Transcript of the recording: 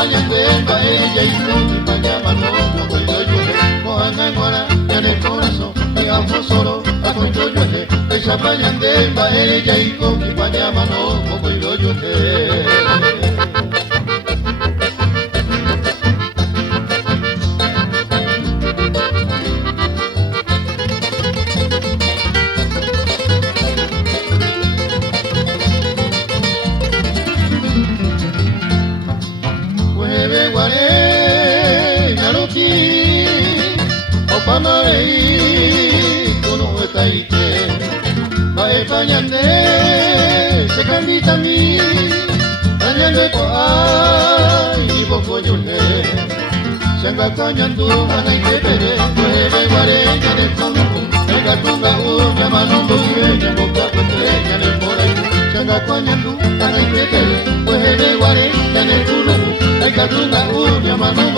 Panyangüemba, ella y tú, Panyamano, Mocoyo Yuele, Mohanganguara, en el corazón, y amo solo, a Coyo Yuele, esa Panyangüemba, ella y tú, Panyamano, Mocoyo Yuele. Pamarei kono etaite Bae panyande sekandita mi Panyande ko ai boko yune Sanga kanyandu anai tepere Kuhebe ware nyane kunu Ega tunga unya manombo ye Nyamoka kutre nyane morai Sanga kanyandu anai tepere Kuhebe ware nyane kunu Ega tunga unya manombo